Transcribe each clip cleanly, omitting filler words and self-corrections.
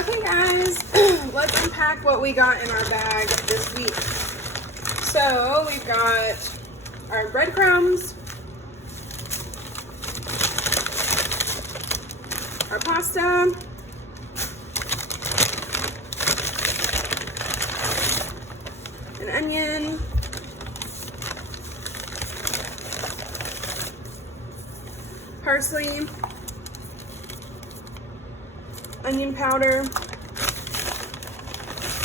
Okay guys, let's unpack what we got in our bag this week. So we've got our breadcrumbs, our pasta, an onion, parsley, onion powder.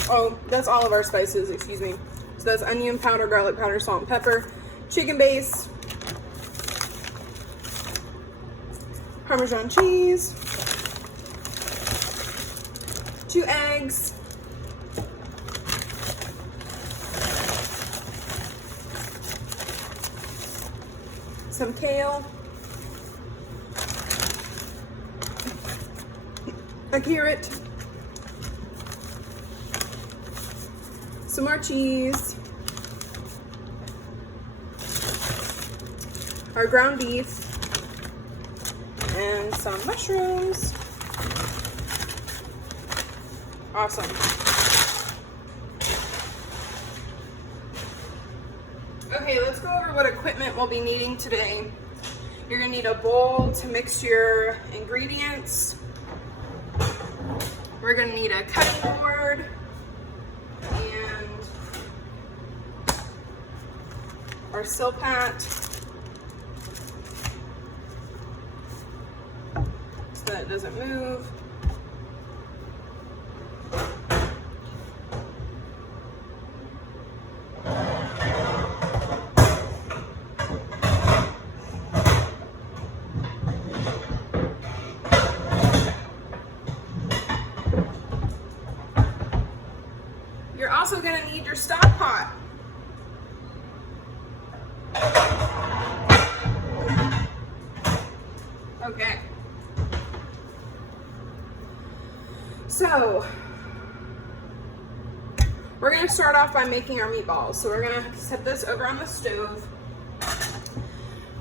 Oh, that's all of our spices, excuse me. So that's onion powder, garlic powder, salt and pepper, chicken base, Parmesan cheese, 2 eggs, some kale, a carrot, some more cheese, our ground beef, and some mushrooms. Awesome. Okay, let's go over what equipment we'll be needing today. You're gonna need a bowl to mix your ingredients. We're gonna need a cutting board and our Silpat so that it doesn't move. You're also going to need your stock pot. Okay. So, we're going to start off by making our meatballs. So we're going to set this over on the stove.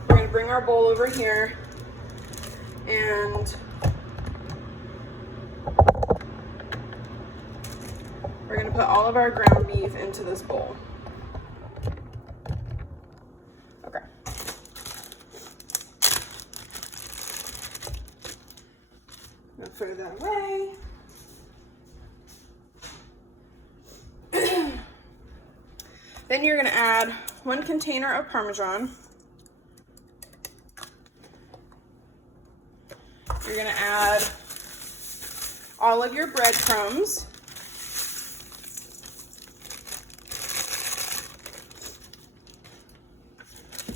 We're going to bring our bowl over here and we're going to put all of our ground beef into this bowl. Okay. I'm going to throw that away. Then you're going to add 1 container of Parmesan. You're going to add all of your breadcrumbs.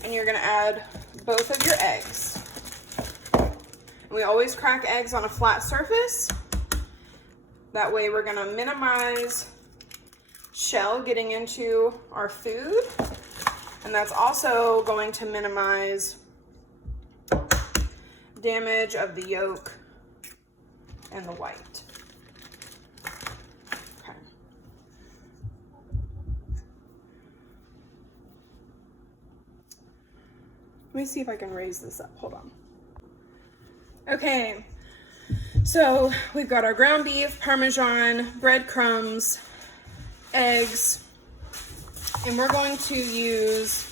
And you're going to add both of your eggs. And we always crack eggs on a flat surface. That way we're going to minimize shell getting into our food. And that's also going to minimize damage of the yolk and the white. Okay. Let me see if I can raise this up. Hold on. Okay, so we've got our ground beef, Parmesan, breadcrumbs, eggs, and we're going to use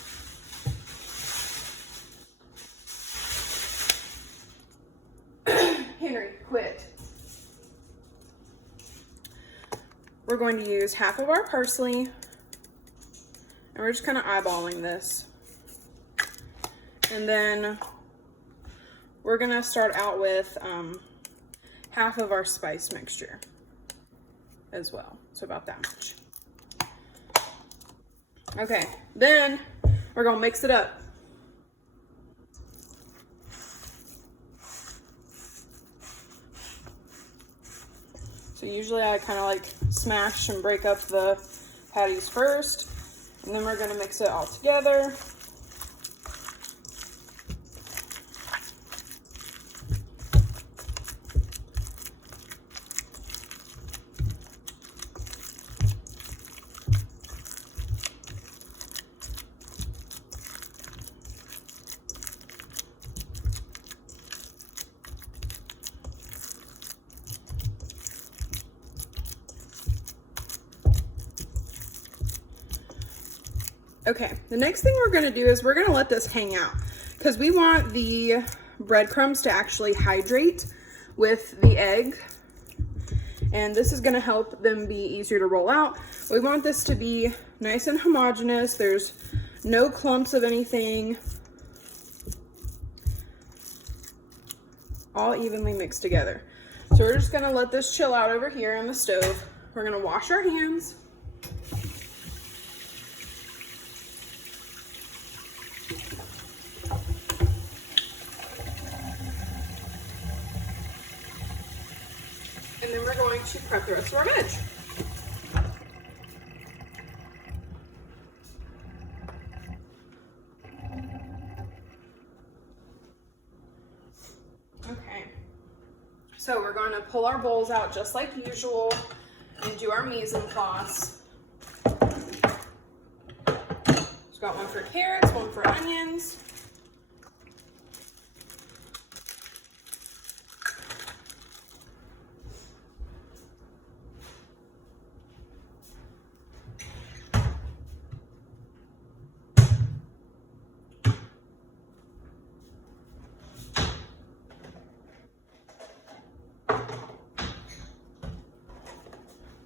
Henry, quit. We're going to use half of our parsley, and we're just kind of eyeballing this. And then we're gonna start out with half of our spice mixture as well. So about that much. Okay, then we're gonna mix it up. So usually I kind of like smash and break up the patties first, and then we're gonna mix it all together. Okay, the next thing we're gonna do is we're gonna let this hang out because we want the breadcrumbs to actually hydrate with the egg. And this is gonna help them be easier to roll out. We want this to be nice and homogeneous. There's no clumps of anything. All evenly mixed together. So we're just gonna let this chill out over here on the stove. We're gonna wash our hands. And then we're going to prep the rest of our veg. Okay, so we're going to pull our bowls out just like usual and do our mise en place. We've got one for carrots, one for onions.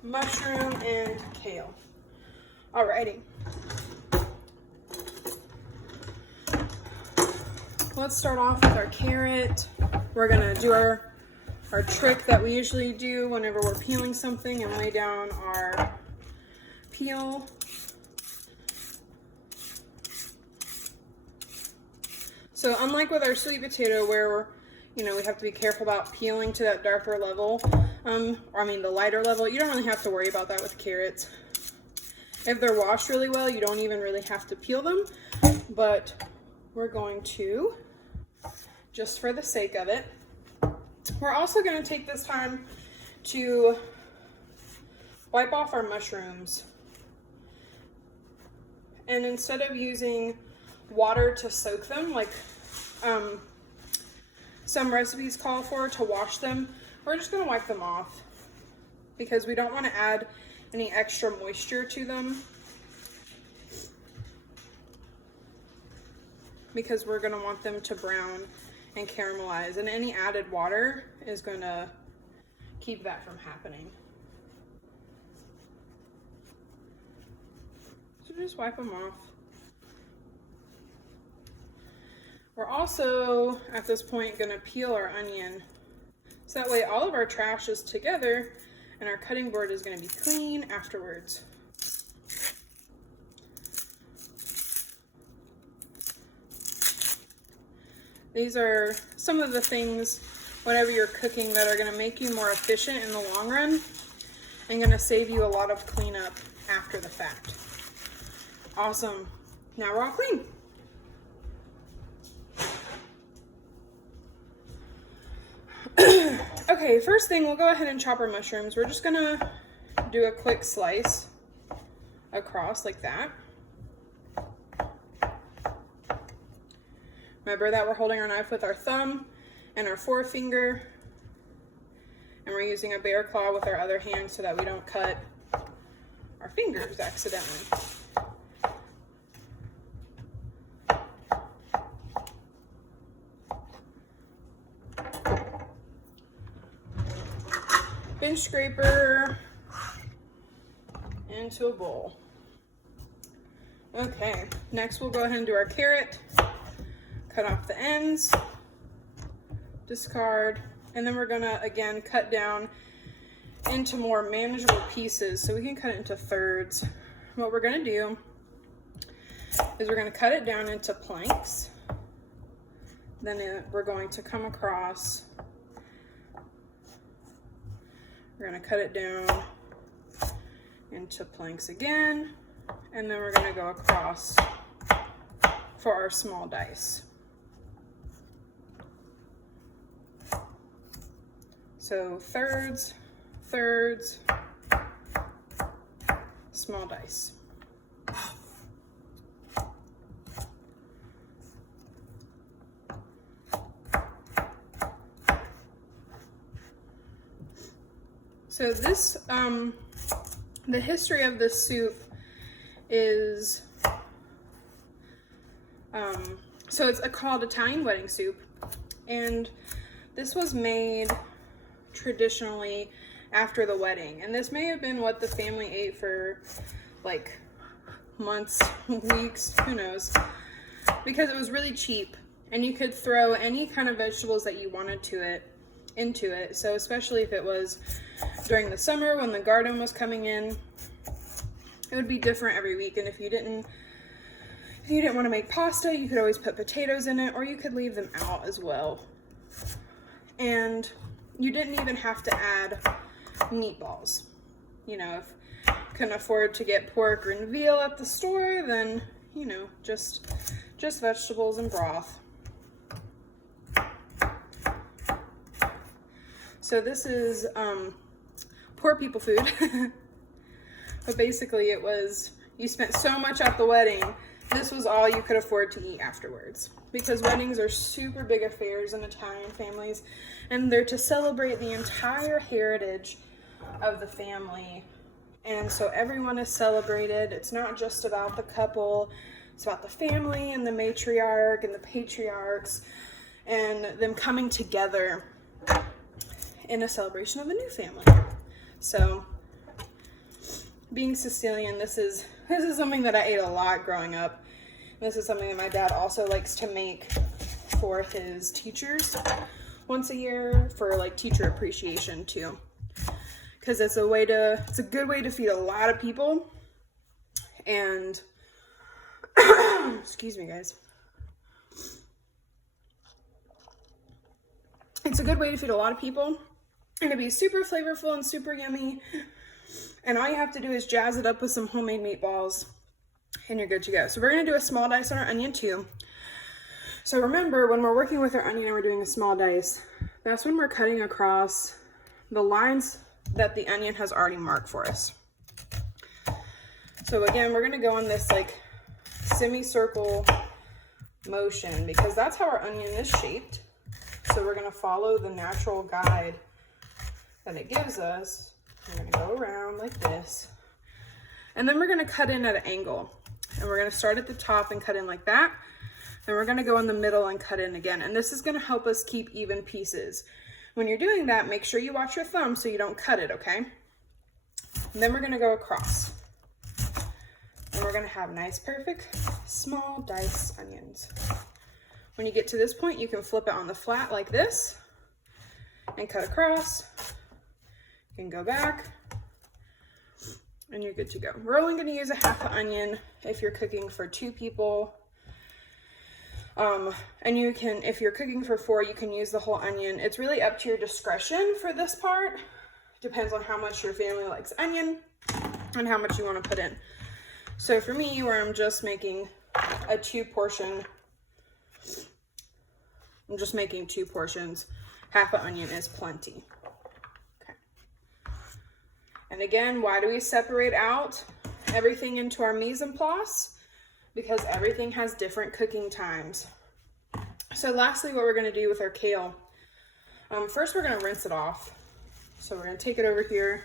Mushroom and kale. Alrighty. Let's start off with our carrot. We're gonna do our trick that we usually do whenever we're peeling something and lay down our peel. So unlike with our sweet potato where we have to be careful about peeling to that darker level, the lighter level, you don't really have to worry about that with carrots. If they're washed really well, you don't even really have to peel them, but we're going to, just for the sake of it. We're also going to take this time to wipe off our mushrooms. And instead of using water to soak them, like some recipes call for to wash them, we're just going to wipe them off because we don't want to add any extra moisture to them, because we're going to want them to brown and caramelize, and any added water is going to keep that from happening. So just wipe them off. We're also, at this point, going to peel our onion. So that way all of our trash is together and our cutting board is going to be clean afterwards. These are some of the things whenever you're cooking that are going to make you more efficient in the long run and going to save you a lot of cleanup after the fact. Awesome. Now we're all clean. Okay, first thing, we'll go ahead and chop our mushrooms. We're just gonna do a quick slice across like that. Remember that we're holding our knife with our thumb and our forefinger, and we're using a bear claw with our other hand so that we don't cut our fingers accidentally. Bench scraper into a bowl. Okay, next we'll go ahead and do our carrot. Cut off the ends, discard, and then we're gonna again cut down into more manageable pieces so we can cut it into thirds. What we're gonna do is we're gonna cut it down into planks. Then we're going to come across. We're going to cut it down into planks again, and then we're going to go across for our small dice. So thirds, thirds, small dice. So this, the history of this soup is So it's called Italian wedding soup, and this was made traditionally after the wedding, and this may have been what the family ate for like months, weeks, who knows, because it was really cheap and you could throw any kind of vegetables that you wanted into it. So especially if it was during the summer when the garden was coming in, it would be different every week. And if you didn't want to make pasta, you could always put potatoes in it, or you could leave them out as well. And you didn't even have to add meatballs. You know, if you couldn't afford to get pork or veal at the store, then, you know, just vegetables and broth. So this is poor people food. But basically it was, you spent so much at the wedding, this was all you could afford to eat afterwards. Because weddings are super big affairs in Italian families, and they're to celebrate the entire heritage of the family. And so everyone is celebrated. It's not just about the couple, it's about the family and the matriarch and the patriarchs and them coming together in a celebration of a new family. So being Sicilian, this is something that I ate a lot growing up. This is something that my dad also likes to make for his teachers once a year, for like teacher appreciation too. Because it's a good way to feed a lot of people. And excuse me guys. It's a good way to feed a lot of people. And it'd be super flavorful and super yummy. And all you have to do is jazz it up with some homemade meatballs and you're good to go. So we're gonna do a small dice on our onion too. So remember, when we're working with our onion and we're doing a small dice, that's when we're cutting across the lines that the onion has already marked for us. So again, we're gonna go on this like semicircle motion because that's how our onion is shaped. So we're gonna follow the natural guide that it gives us. We're gonna go around like this. And then we're gonna cut in at an angle. And we're gonna start at the top and cut in like that. Then we're gonna go in the middle and cut in again. And this is gonna help us keep even pieces. When you're doing that, make sure you watch your thumb so you don't cut it, okay? And then we're gonna go across. And we're gonna have nice, perfect, small diced onions. When you get to this point, you can flip it on the flat like this and cut across. You can go back and you're good to go. We're only gonna use a half an onion if you're cooking for 2 people. And you can, if you're cooking for 4, you can use the whole onion. It's really up to your discretion for this part. Depends on how much your family likes onion and how much you want to put in. So for me, where I'm just making a 2 portion, I'm just making 2 portions, half an onion is plenty. Okay. And again, why do we separate out everything into our mise en place? Because everything has different cooking times. So lastly, what we're gonna do with our kale, first we're gonna rinse it off. So we're gonna take it over here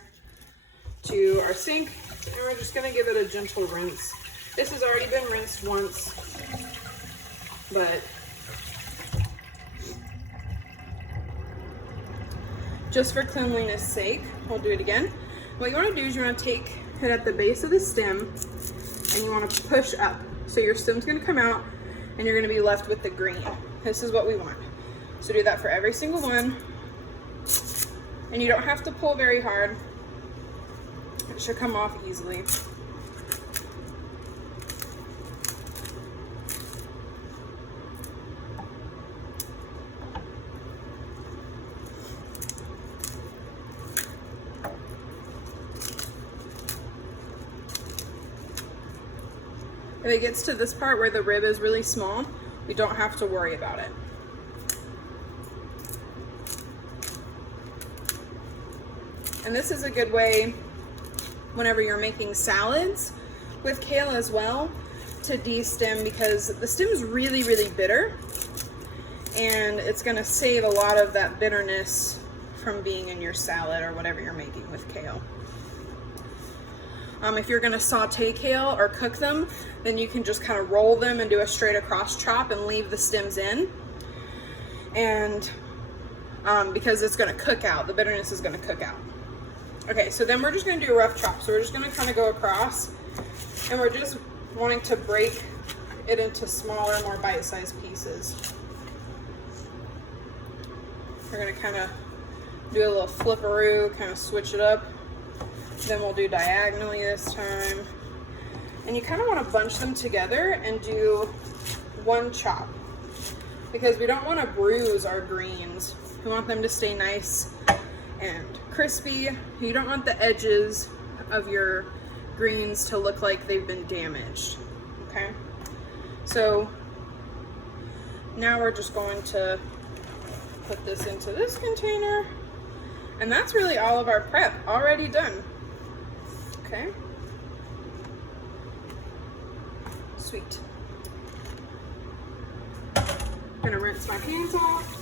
to our sink and we're just gonna give it a gentle rinse. This has already been rinsed once, but just for cleanliness sake, we'll do it again. What you wanna do is you wanna take it at the base of the stem and you wanna push up. So your stem's gonna come out and you're gonna be left with the green. This is what we want. So do that for every single one. And you don't have to pull very hard. It should come off easily. If it gets to this part where the rib is really small, we don't have to worry about it. And this is a good way, whenever you're making salads with kale as well, to de-stem, because the stem is really, really bitter. And it's gonna save a lot of that bitterness from being in your salad or whatever you're making with kale. If you're gonna saute kale or cook them, then you can just kind of roll them and do a straight across chop and leave the stems in. And because it's gonna cook out, the bitterness is gonna cook out. Okay, so then we're just gonna do a rough chop. So we're just gonna kind of go across, and we're just wanting to break it into smaller, more bite-sized pieces. We're gonna kind of do a little flipperoo, kind of switch it up. Then we'll do diagonally this time. And you kind of want to bunch them together and do one chop, because we don't want to bruise our greens. We want them to stay nice and crispy. You don't want the edges of your greens to look like they've been damaged, okay? So now we're just going to put this into this container, and that's really all of our prep already done. Okay. Sweet. I'm gonna rinse my hands off.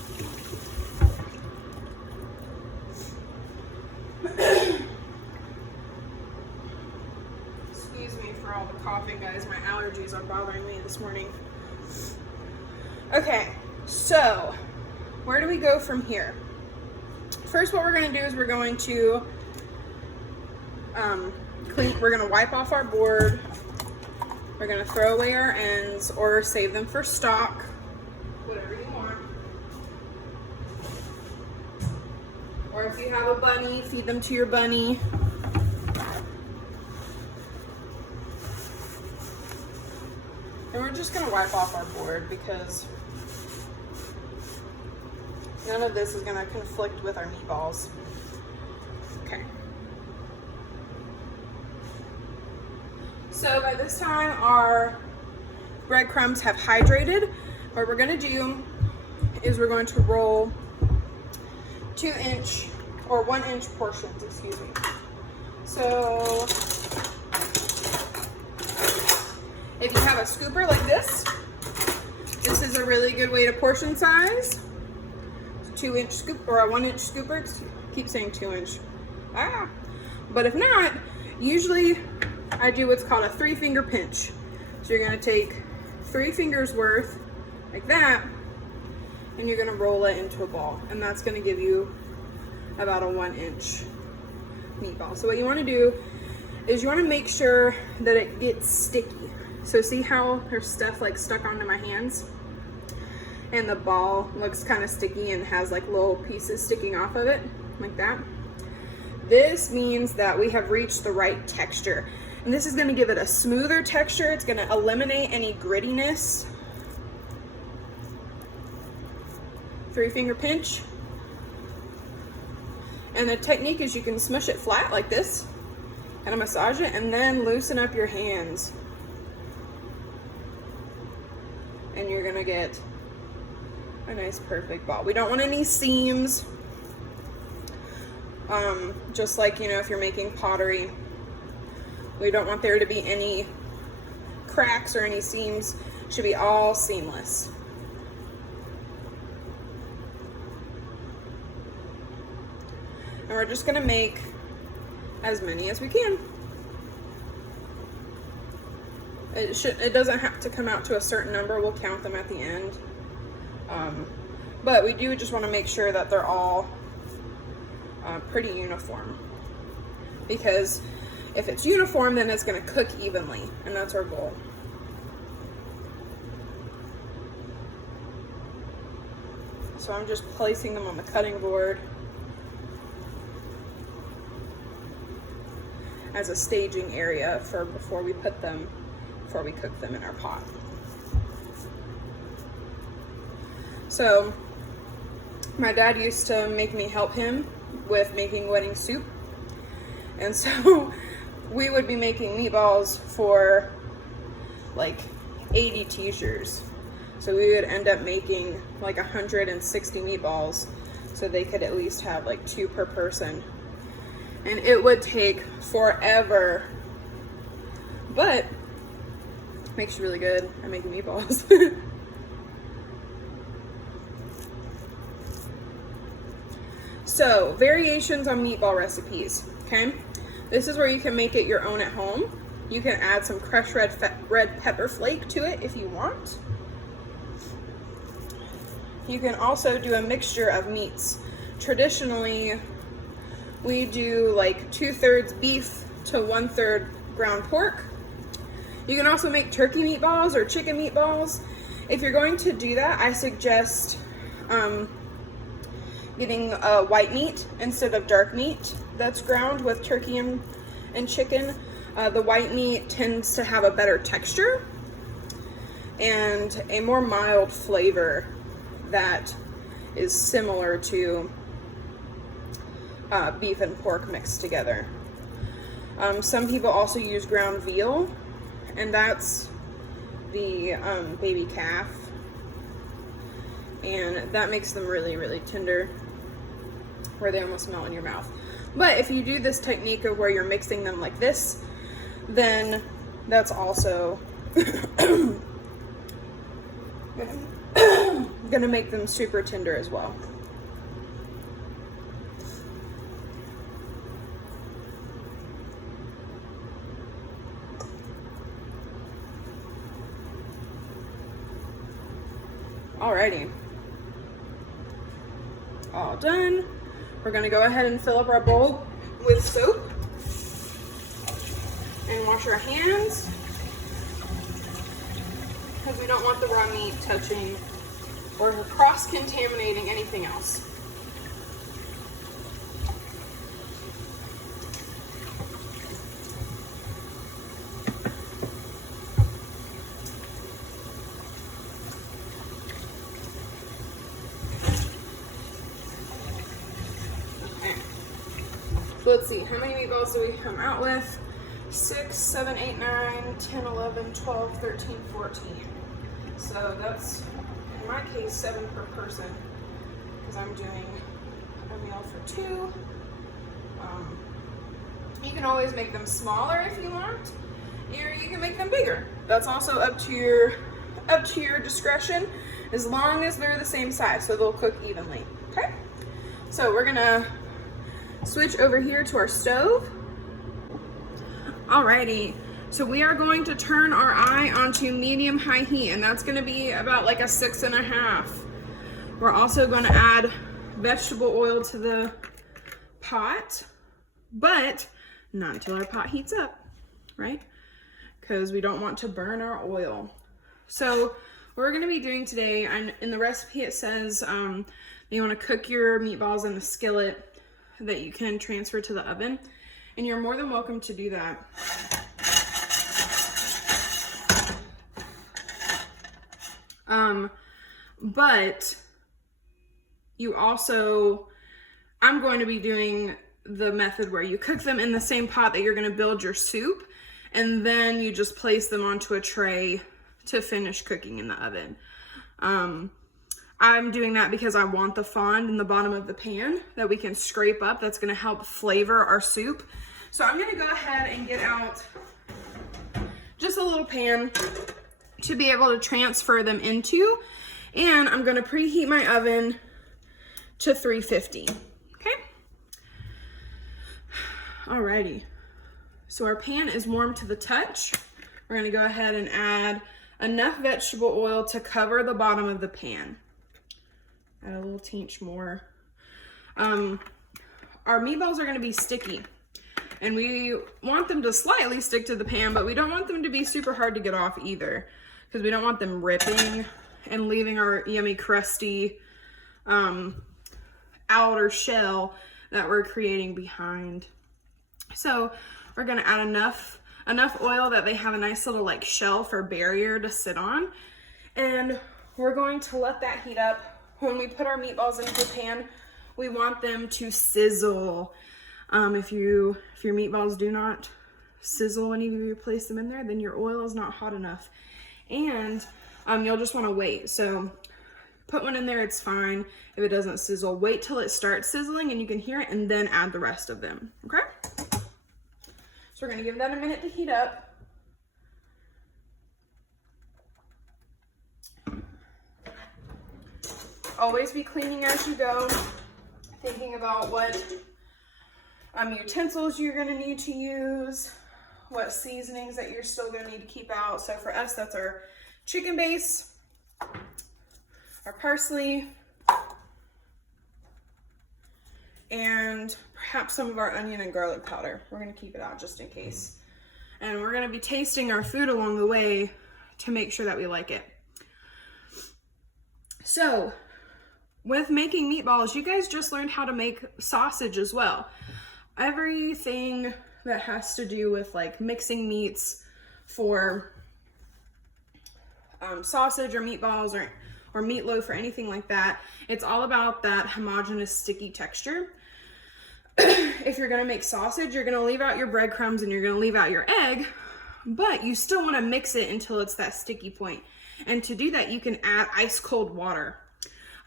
Excuse me for all the coughing, guys. My allergies are bothering me this morning. Okay, so where do we go from here? First, what we're gonna do is we're going to we're gonna wipe off our board. We're gonna throw away our ends or save them for stock, whatever you want. Or if you have a bunny, feed them to your bunny. And we're just gonna wipe off our board because none of this is gonna conflict with our meatballs. Okay. So by this time our breadcrumbs have hydrated. What we're gonna do is we're going to roll 2-inch or 1-inch portions, excuse me. So if you have a scooper like this is a really good way to portion size. 2-inch scoop or a 1-inch scooper. Keep saying 2-inch. But if not, usually I do what's called a 3-finger pinch. So you're gonna take 3 fingers worth like that, and you're gonna roll it into a ball, and that's gonna give you about a 1-inch meatball. So what you want to do is you want to make sure that it gets sticky. So see how there's stuff like stuck onto my hands, and the ball looks kind of sticky and has like little pieces sticking off of it like that. This means that we have reached the right texture, and this is going to give it a smoother texture. It's going to eliminate any grittiness. 3-finger pinch. And the technique is you can smush it flat like this, kind of massage it, and then loosen up your hands. And you're gonna get a nice perfect ball. We don't want any seams. Just like, you know, if you're making pottery, we don't want there to be any cracks or any seams. It should be all seamless. And we're just gonna make as many as we can. It doesn't have to come out to a certain number. We'll count them at the end. But we do just want to make sure that they're all pretty uniform. Because if it's uniform, then it's going to cook evenly, and that's our goal. So I'm just placing them on the cutting board as a staging area for before we cook them in our pot. So my dad used to make me help him with making wedding soup, and so we would be making meatballs for like 80 t-shirts. So we would end up making like 160 meatballs, so they could at least have like 2 per person. And it would take forever, but makes you really good at making meatballs. So, variations on meatball recipes, okay? This is where you can make it your own at home. You can add some crushed red pepper flake to it if you want. You can also do a mixture of meats. Traditionally, we do like 2/3 beef to 1/3 ground pork. You can also make turkey meatballs or chicken meatballs. If you're going to do that, I suggest getting white meat instead of dark meat that's ground with turkey and chicken. The white meat tends to have a better texture and a more mild flavor that is similar to beef and pork mixed together. Some people also use ground veal, and that's the baby calf, and that makes them really, really tender, where they almost melt in your mouth. But if you do this technique of where you're mixing them like this, then that's also gonna make them super tender as well. Alrighty, all done. We're gonna go ahead and fill up our bowl with soap and wash our hands, because we don't want the raw meat touching or cross-contaminating anything else. So let's see, how many meatballs do we come out with? 6, 7, 8, 9, 10, 11, 12, 13, 14. So that's, in my case, 7 per person, because I'm doing a meal for 2. You can always make them smaller if you want, or you can make them bigger. That's also up to your discretion, as long as they're the same size, so they'll cook evenly. Okay? So we're gonna switch over here to our stove. Alrighty, so we are going to turn our eye onto medium-high heat, and that's gonna be about like a 6.5. We're also gonna add vegetable oil to the pot, but not until our pot heats up, right? Because we don't want to burn our oil. So what we're gonna be doing today, and in the recipe it says you wanna cook your meatballs in a skillet that you can transfer to the oven, and you're more than welcome to do that. But you also, I'm going to be doing the method where you cook them in the same pot that you're going to build your soup, and then you just place them onto a tray to finish cooking in the oven. I'm doing that because I want the fond in the bottom of the pan that we can scrape up. That's going to help flavor our soup. So I'm going to go ahead and get out just a little pan to be able to transfer them into, and I'm going to preheat my oven to 350. Okay. Alrighty. So our pan is warm to the touch. We're going to go ahead and add enough vegetable oil to cover the bottom of the pan. Add a little tinge more. Our meatballs are going to be sticky, and we want them to slightly stick to the pan, but we don't want them to be super hard to get off either, because we don't want them ripping and leaving our yummy crusty outer shell that we're creating behind. So we're going to add enough oil that they have a nice little like shelf or barrier to sit on, and we're going to let that heat up. When we put our meatballs into the pan, we want them to sizzle. If your meatballs do not sizzle when you place them in there, then your oil is not hot enough, and you'll just want to wait. So put one in there, it's fine. If it doesn't sizzle, wait till it starts sizzling and you can hear it, and then add the rest of them. Okay? So we're going to give that a minute to heat up. Always be cleaning as you go, thinking about what utensils you're gonna need to use, what seasonings that you're still gonna need to keep out. So for us, that's our chicken base, our parsley, and perhaps some of our onion and garlic powder. We're gonna keep it out just in case. And we're gonna be tasting our food along the way to make sure that we like it. So with making meatballs, you guys just learned how to make sausage as well. Everything that has to do with like mixing meats for sausage or meatballs or meatloaf or anything like that, it's all about that homogeneous sticky texture. If you're gonna make sausage, you're gonna leave out your breadcrumbs and you're gonna leave out your egg, but you still wanna mix it until it's that sticky point. And to do that, you can add ice cold water.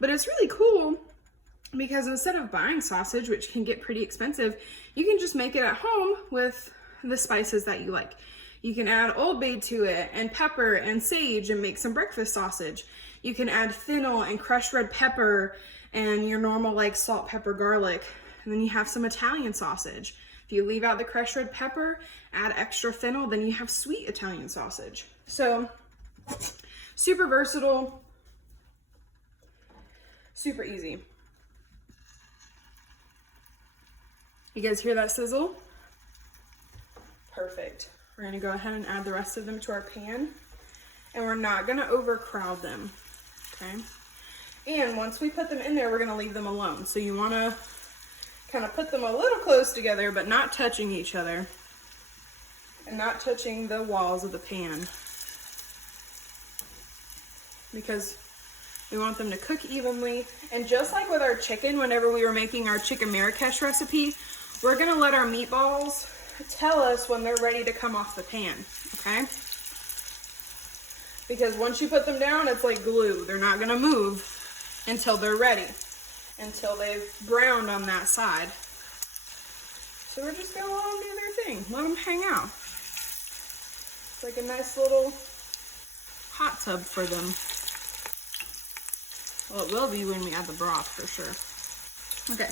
But it's really cool because instead of buying sausage, which can get pretty expensive, you can just make it at home with the spices that you like. You can add Old Bay to it and pepper and sage and make some breakfast sausage. You can add fennel and crushed red pepper and your normal like salt, pepper, garlic. And then you have some Italian sausage. If you leave out the crushed red pepper, add extra fennel, then you have sweet Italian sausage. So super versatile, super easy. You guys hear that sizzle? Perfect. We're gonna go ahead and add the rest of them to our pan, and we're not gonna overcrowd them, okay? And once we put them in there, we're gonna leave them alone. So you wanna kind of put them a little close together, but not touching each other and not touching the walls of the pan, because we want them to cook evenly. And just like with our chicken, whenever we were making our chicken Marrakesh recipe, we're gonna let our meatballs tell us when they're ready to come off the pan, okay? Because once you put them down, it's like glue. They're not gonna move until they're ready, until they've browned on that side. So we're just gonna let them do their thing. Let them hang out. It's like a nice little hot tub for them. Well, it will be when we add the broth for sure. Okay,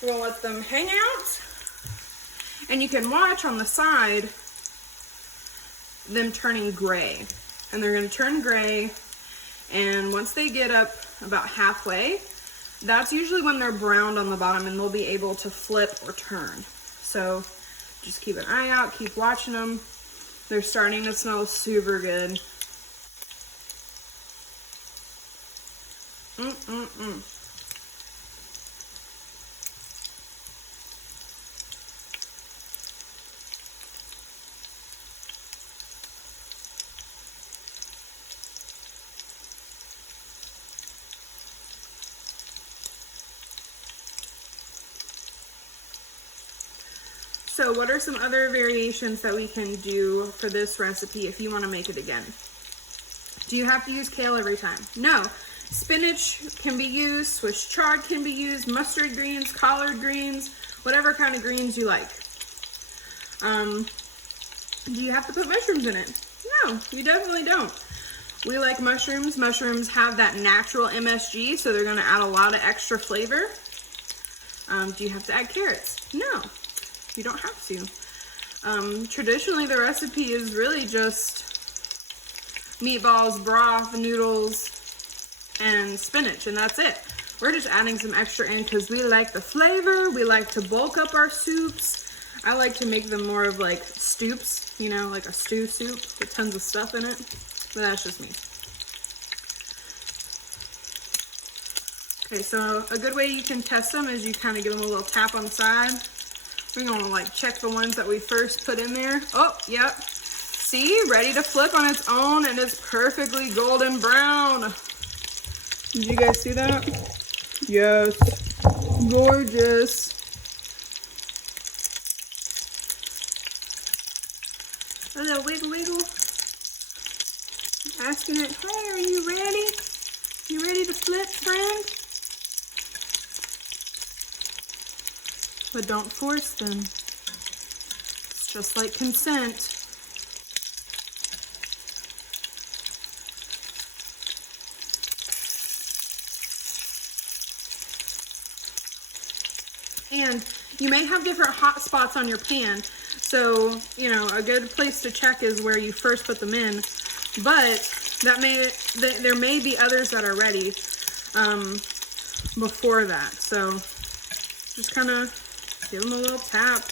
we're gonna let them hang out. And you can watch on the side them turning gray. And they're gonna turn gray. And once they get up about halfway, that's usually when they're browned on the bottom and they'll be able to flip or turn. So just keep an eye out, keep watching them. They're starting to smell super good. So what are some other variations that we can do for this recipe if you want to make it again? Do you have to use kale every time? No. Spinach can be used, Swiss chard can be used, mustard greens, collard greens, whatever kind of greens you like. Do you have to put mushrooms in it? No, you definitely don't. We like mushrooms. Mushrooms have that natural MSG, so they're gonna add a lot of extra flavor. Do you have to add carrots? No, you don't have to. Traditionally, the recipe is really just meatballs, broth, noodles, and spinach, and that's it. We're just adding some extra in because we like the flavor. We like to bulk up our soups. I like to make them more of like stoops, you know, like a stew soup with tons of stuff in it. But that's just me. Okay, so a good way you can test them is you kind of give them a little tap on the side. We're gonna like check the ones that we first put in there. Oh, yep. See, ready to flip on its own, and it's perfectly golden brown. Did you guys see that? Yes. Gorgeous. A little wiggle wiggle. Asking it, hey, are you ready? You ready to flip, friend? But don't force them. It's just like consent. And You may have different hot spots on your pan, so, you know, a good place to check is where you first put them in, but there may be others that are ready before that, so just kind of give them a little tap.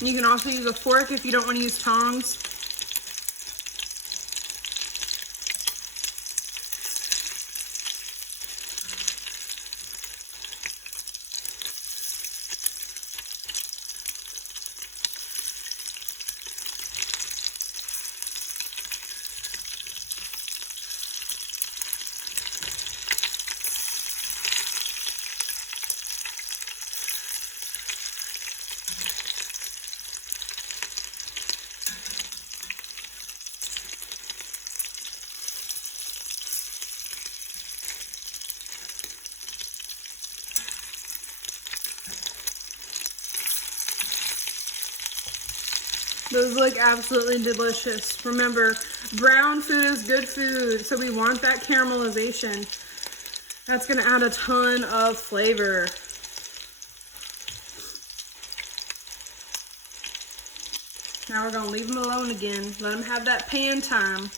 You can also use a fork if you don't want to use tongs. Those look absolutely delicious. Remember, brown food is good food, so we want that caramelization. That's gonna add a ton of flavor. Now we're gonna leave them alone again. Let them have that pan time.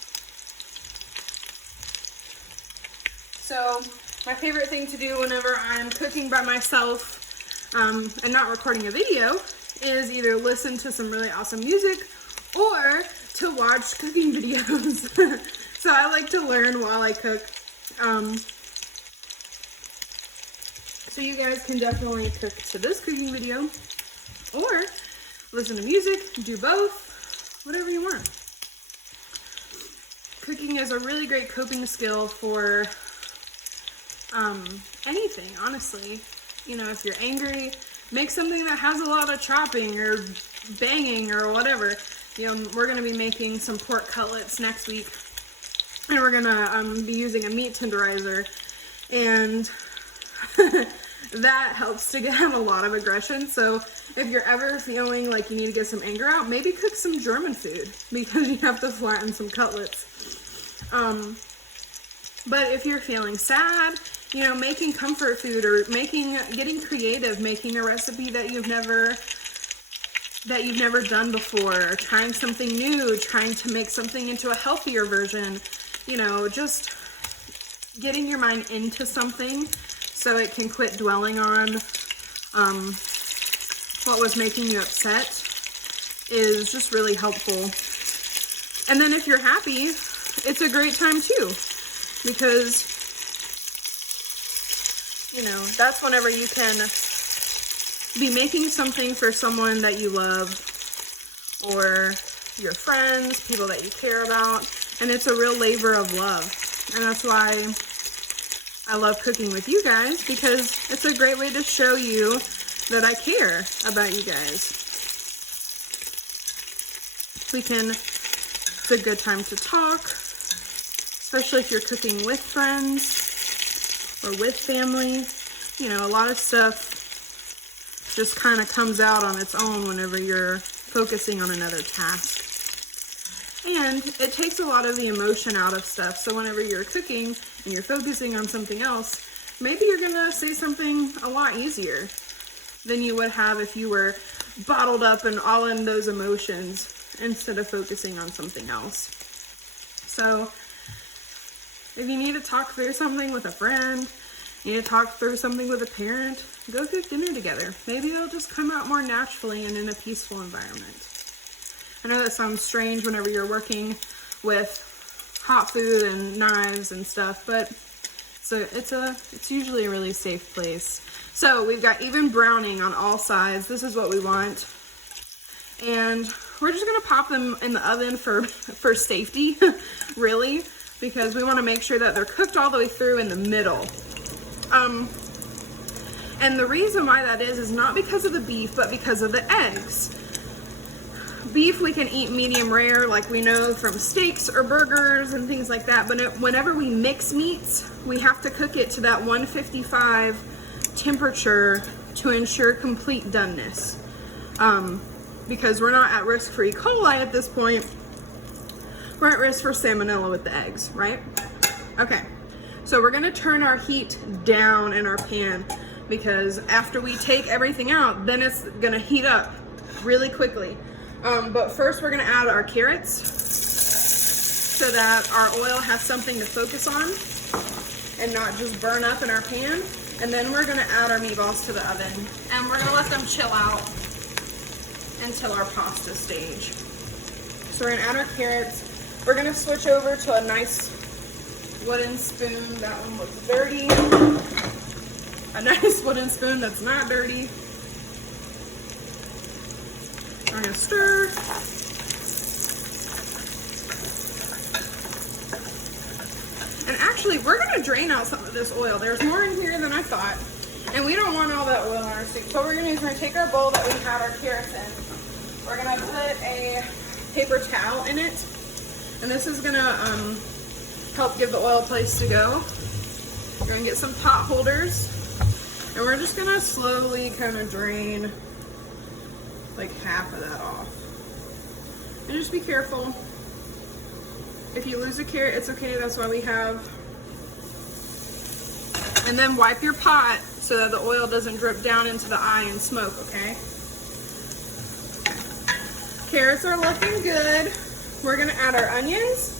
So, my favorite thing to do whenever I'm cooking by myself and not recording a video is either listen to some really awesome music or to watch cooking videos. So I like to learn while I cook. So you guys can definitely cook to this cooking video or listen to music, do both, whatever you want. Cooking is a really great coping skill for anything, honestly. You know, if you're angry, make something that has a lot of chopping or banging or whatever. You know, we're gonna be making some pork cutlets next week, and we're gonna be using a meat tenderizer, and that helps to get a lot of aggression. So if you're ever feeling like you need to get some anger out, maybe cook some German food because you have to flatten some cutlets. But if you're feeling sad, you know, making comfort food or getting creative, making a recipe that you've never done before, or trying something new, trying to make something into a healthier version, you know, just getting your mind into something so it can quit dwelling on what was making you upset is just really helpful. And then if you're happy, it's a great time too, because you know, that's whenever you can be making something for someone that you love or your friends, people that you care about, and it's a real labor of love. And that's why I love cooking with you guys, because it's a great way to show you that I care about you guys. It's a good time to talk, especially if you're cooking with friends or with family. You know, a lot of stuff just kind of comes out on its own whenever you're focusing on another task. And it takes a lot of the emotion out of stuff. So whenever you're cooking and you're focusing on something else, maybe you're gonna say something a lot easier than you would have if you were bottled up and all in those emotions instead of focusing on something else. So if you need to talk through something with a friend, you need to talk through something with a parent, go cook dinner together. Maybe it'll just come out more naturally and in a peaceful environment. I know that sounds strange whenever you're working with hot food and knives and stuff, but it's usually a really safe place. So we've got even browning on all sides. This is what we want. And we're just gonna pop them in the oven for safety, really, because we wanna make sure that they're cooked all the way through in the middle. And the reason why that is not because of the beef, but because of the eggs. Beef we can eat medium rare, like we know from steaks or burgers and things like that, but whenever we mix meats, we have to cook it to that 155 temperature to ensure complete doneness. because we're not at risk for E. coli at this point. We're at risk for salmonella with the eggs, right? Okay, so we're gonna turn our heat down in our pan because after we take everything out, then it's gonna heat up really quickly. But first we're gonna add our carrots so that our oil has something to focus on and not just burn up in our pan. And then we're gonna add our meatballs to the oven and we're gonna let them chill out until our pasta stage. So we're gonna add our carrots. We're gonna switch over to a nice wooden spoon. That one looks dirty. A nice wooden spoon that's not dirty. We're gonna stir. And actually, we're gonna drain out some of this oil. There's more in here than I thought. And we don't want all that oil in our soup. So what we're gonna do is we're gonna take our bowl that we had our carrots in. We're gonna put a paper towel in it. And this is gonna help give the oil a place to go. We're gonna get some pot holders. And we're just gonna slowly kind of drain like half of that off. And just be careful. If you lose a carrot, it's okay, that's why we have. And then wipe your pot so that the oil doesn't drip down into the eye and smoke, okay? Carrots are looking good. We're gonna add our onions.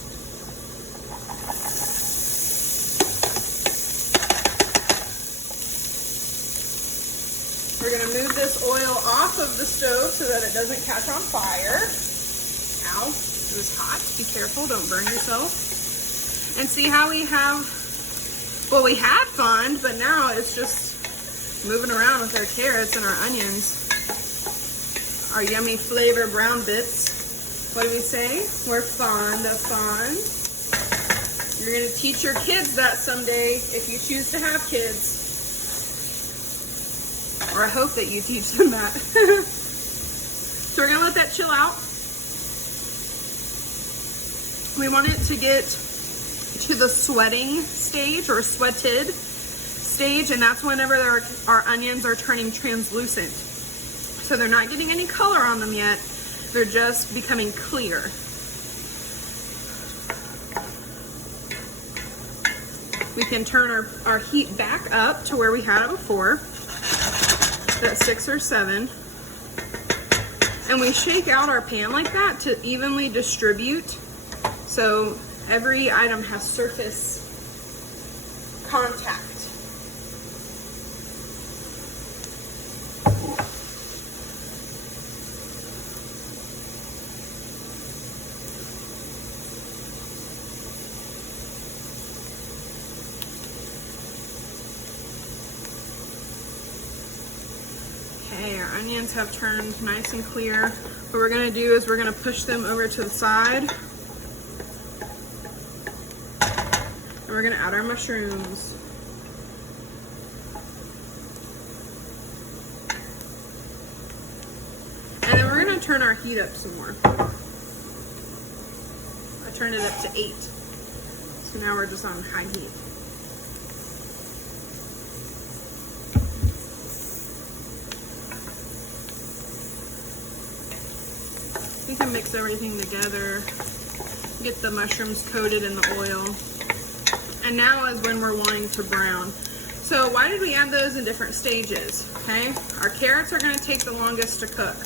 We're gonna move this oil off of the stove so that it doesn't catch on fire. Ow, it was hot. Be careful, don't burn yourself. And see how we have, well, we had fun, but now it's just moving around with our carrots and our onions. Our yummy flavor brown bits. What do we say? We're fond of fun. You're gonna teach your kids that someday if you choose to have kids. Or I hope that you teach them that. So we're gonna let that chill out. We want it to get to the sweating stage or sweated stage, and that's whenever our onions are turning translucent. So they're not getting any color on them yet. They're just becoming clear. We can turn our heat back up to where we had it before. At 6 or 7. And we shake out our pan like that to evenly distribute. So every item has surface contact. Okay, our onions have turned nice and clear. What we're gonna do is we're gonna push them over to the side. And we're gonna add our mushrooms. And then we're gonna turn our heat up some more. I turned it up to 8. So now we're just on high heat. You can mix everything together, get the mushrooms coated in the oil. And now is when we're wanting to brown. So why did we add those in different stages? Okay, our carrots are gonna take the longest to cook.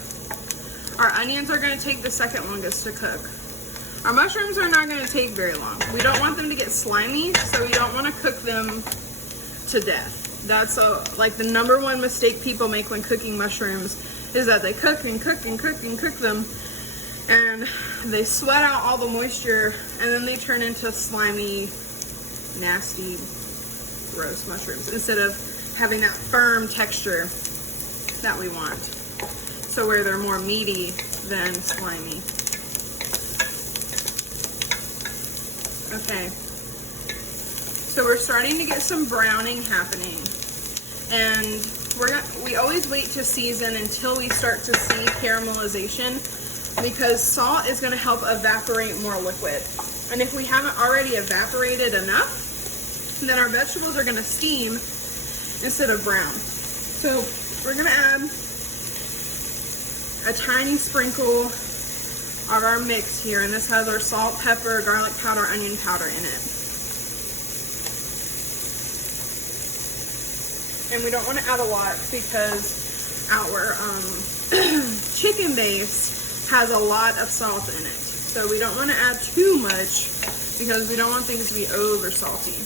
Our onions are gonna take the second longest to cook. Our mushrooms are not gonna take very long. We don't want them to get slimy, so we don't wanna cook them to death. That's like the number one mistake people make when cooking mushrooms is that they cook and cook and cook and cook them, and they sweat out all the moisture, and then they turn into slimy, nasty, gross mushrooms instead of having that firm texture that we want. So where they're more meaty than slimy. Okay. So we're starting to get some browning happening. And we always wait to season until we start to see caramelization, because salt is going to help evaporate more liquid. And if we haven't already evaporated enough, then our vegetables are going to steam instead of brown. So we're going to add a tiny sprinkle of our mix here, and this has our salt, pepper, garlic powder, onion powder in it. And we don't want to add a lot because our chicken base has a lot of salt in it. So we don't want to add too much because we don't want things to be over salty.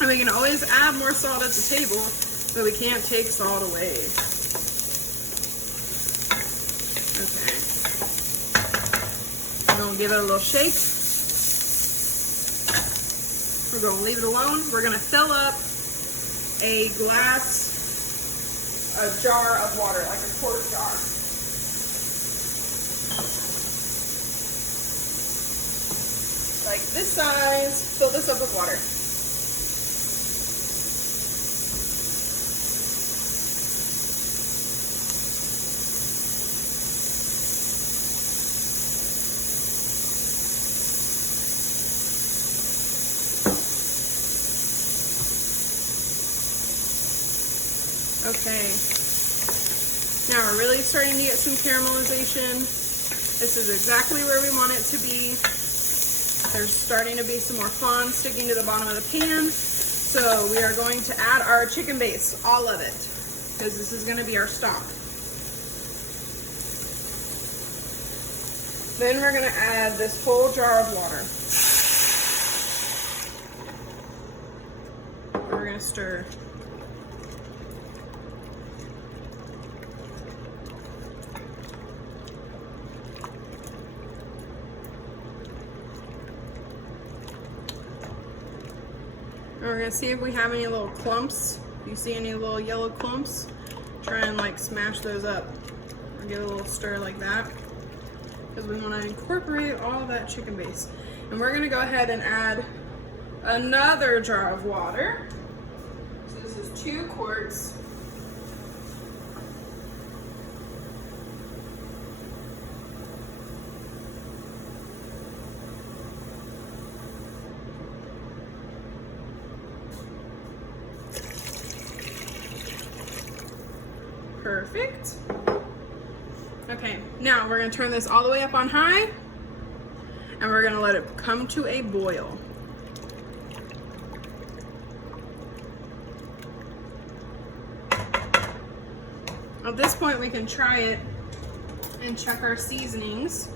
And we can always add more salt at the table, but we can't take salt away. Okay. We're going to give it a little shake. We're going to leave it alone. We're going to fill up a jar of water, like a quart jar. Like this size, fill this up with water. Okay, now we're really starting to get some caramelization. This is exactly where we want it to be. There's starting to be some more fond sticking to the bottom of the pan. So we are going to add our chicken base, all of it, because this is going to be our stock. Then we're going to add this whole jar of water. We're going to stir. And we're gonna see if we have any little clumps. If you see any little yellow clumps, try and like smash those up or give it a little stir like that, because we want to incorporate all that chicken base. And we're gonna go ahead and add another jar of water. So this is 2 quarts. Perfect. Okay, now we're gonna turn this all the way up on high and we're gonna let it come to a boil. At this point we can try it and check our seasonings.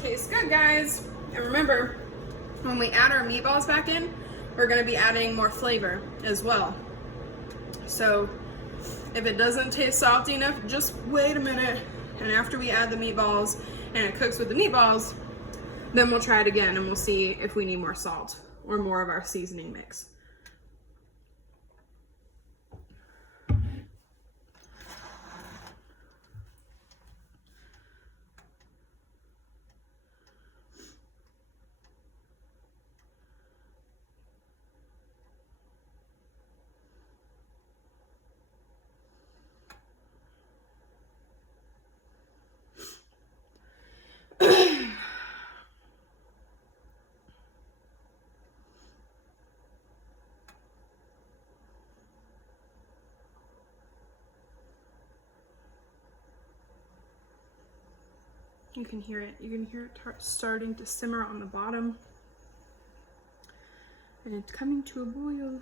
Tastes good, guys. And remember, when we add our meatballs back in, we're going to be adding more flavor as well. So if it doesn't taste salty enough, just wait a minute, and after we add the meatballs and it cooks with the meatballs, then we'll try it again and we'll see if we need more salt or more of our seasoning mix. You can hear it. You can hear it starting to simmer on the bottom. And it's coming to a boil.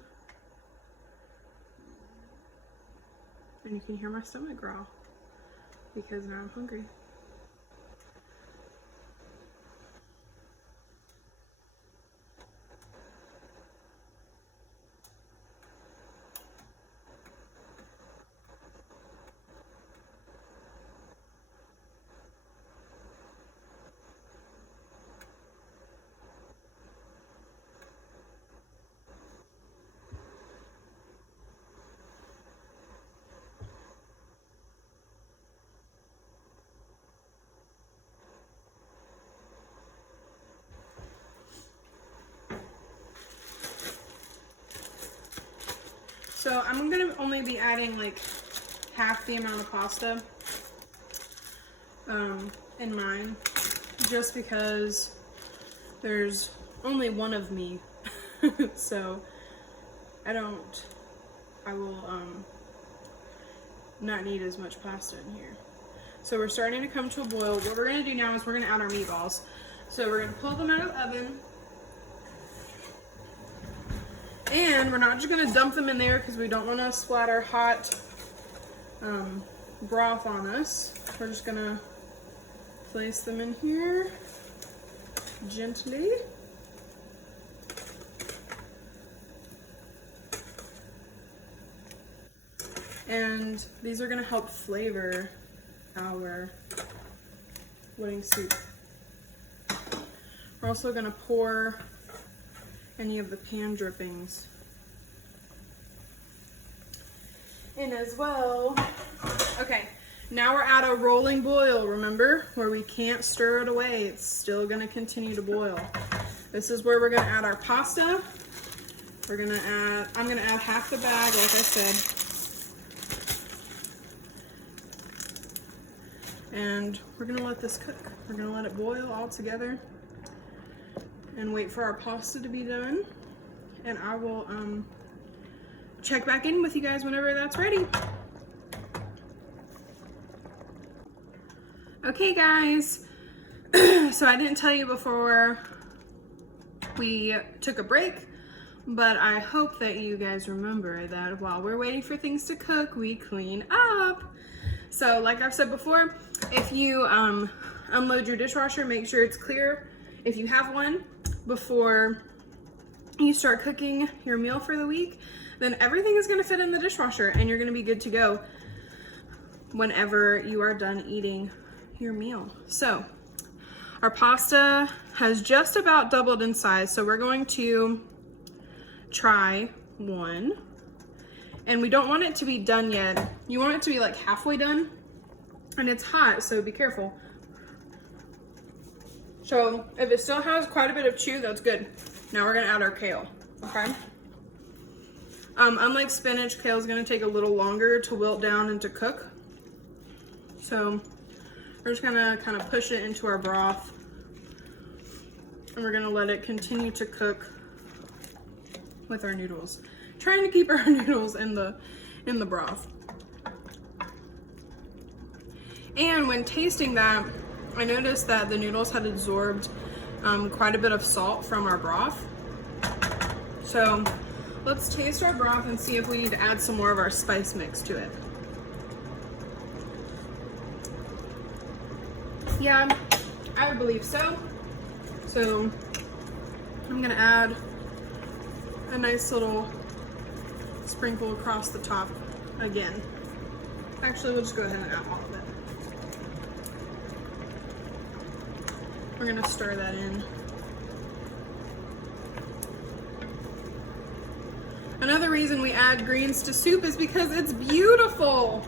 And you can hear my stomach growl because now I'm hungry. So I'm gonna only be adding like half the amount of pasta in mine, just because there's only one of me So I will not need as much pasta in here. So we're starting to come to a boil. What we're gonna do now is we're gonna add our meatballs. So we're gonna pull them out of the oven. And we're not just gonna dump them in there because we don't wanna splatter hot broth on us. We're just gonna place them in here gently. And these are gonna help flavor our pudding soup. We're also gonna pour any of the pan drippings in as well. Okay, now we're at a rolling boil, remember? Where we can't stir it away, it's still gonna continue to boil. This is where we're gonna add our pasta. I'm gonna add half the bag, like I said. And we're gonna let this cook. We're gonna let it boil all together and wait for our pasta to be done. And I will check back in with you guys whenever that's ready. Okay guys, so I didn't tell you before we took a break, but I hope that you guys remember that while we're waiting for things to cook, we clean up. So like I've said before, if you unload your dishwasher, make sure it's clear if you have one before you start cooking your meal for the week. Then everything is gonna fit in the dishwasher and you're gonna be good to go whenever you are done eating your meal. So our pasta has just about doubled in size, so we're going to try one. And we don't want it to be done yet. You want it to be like halfway done, and it's hot, so be careful. So if it still has quite a bit of chew, that's good. Now we're gonna add our kale, okay? Unlike spinach, kale is gonna take a little longer to wilt down and to cook. So we're just gonna kind of push it into our broth, and we're gonna let it continue to cook with our noodles. Trying to keep our noodles in the broth. And when tasting that, I noticed that the noodles had absorbed quite a bit of salt from our broth. So let's taste our broth and see if we need to add some more of our spice mix to it. Yeah, I would believe so. So I'm gonna add a nice little sprinkle across the top again. Actually, we'll just go ahead and add all of it. We're gonna stir that in. Another reason we add greens to soup is because it's beautiful.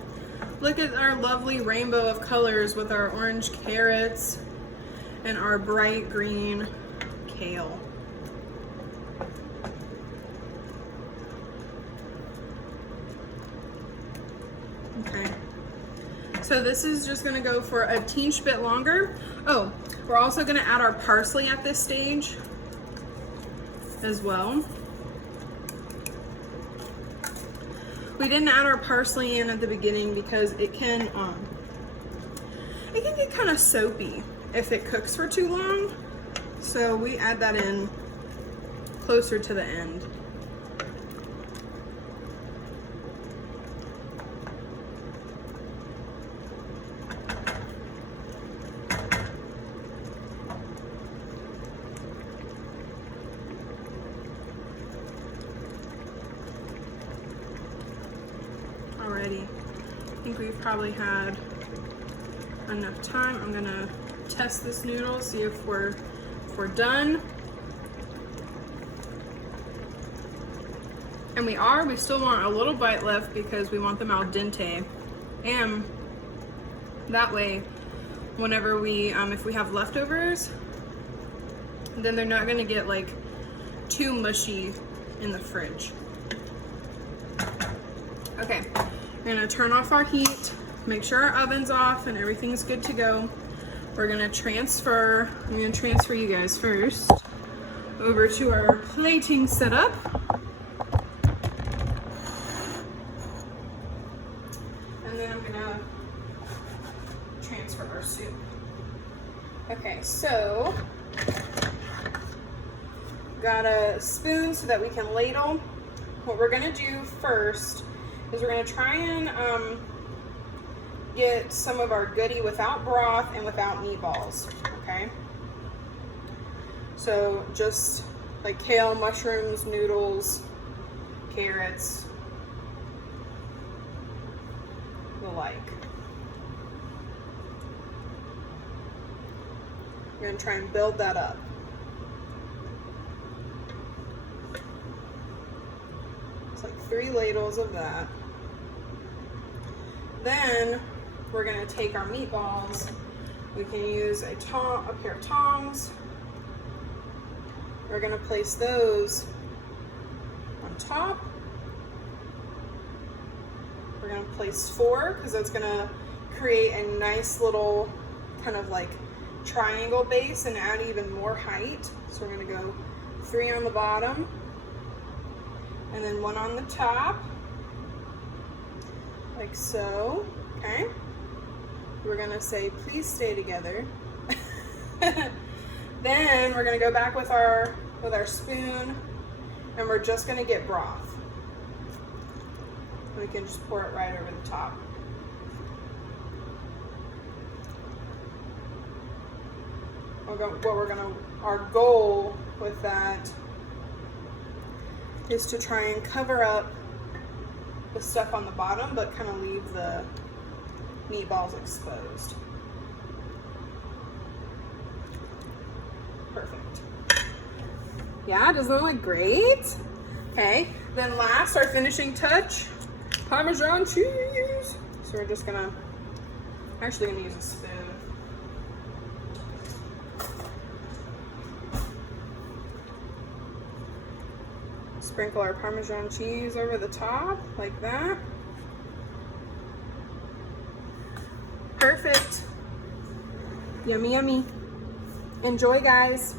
Look at our lovely rainbow of colors with our orange carrots and our bright green kale. Okay, so this is just gonna go for a teensy bit longer. Oh, we're also gonna add our parsley at this stage as well. We didn't add our parsley in at the beginning because it can get kind of soapy if it cooks for too long. So we add that in closer to the end. Already, I think we've probably had enough time. I'm gonna test this noodle, see if we're done. And we still want a little bite left because we want them al dente. And that way, whenever we, if we have leftovers, then they're not gonna get like too mushy in the fridge. Okay, we're gonna turn off our heat, make sure our oven's off and everything's good to go. We're gonna transfer, I'm gonna transfer you guys first. over to our plating setup. And then I'm gonna transfer our soup. Okay, so got a spoon so that we can ladle. What we're gonna do first is we're gonna try and get some of our goodie without broth and without meatballs, okay? So just like kale, mushrooms, noodles, carrots, the like. We're gonna try and build that up. It's like 3 ladles of that. Then we're gonna take our meatballs. We can use a pair of tongs. We're gonna place those on top. We're gonna place 4 because that's gonna create a nice little kind of like triangle base and add even more height. So we're gonna go 3 on the bottom and then 1 on the top, like so, okay? We're gonna say, please stay together. Then we're gonna go back with our spoon and we're just gonna get broth. We can just pour it right over the top. Our goal with that is to try and cover up the stuff on the bottom, but kind of leave the meatballs exposed. Perfect. Yeah, doesn't it look great? Okay, then last, our finishing touch, Parmesan cheese. So we're just actually gonna use a spoon. Sprinkle our Parmesan cheese over the top, like that. Perfect. Yummy, yummy. Enjoy, guys.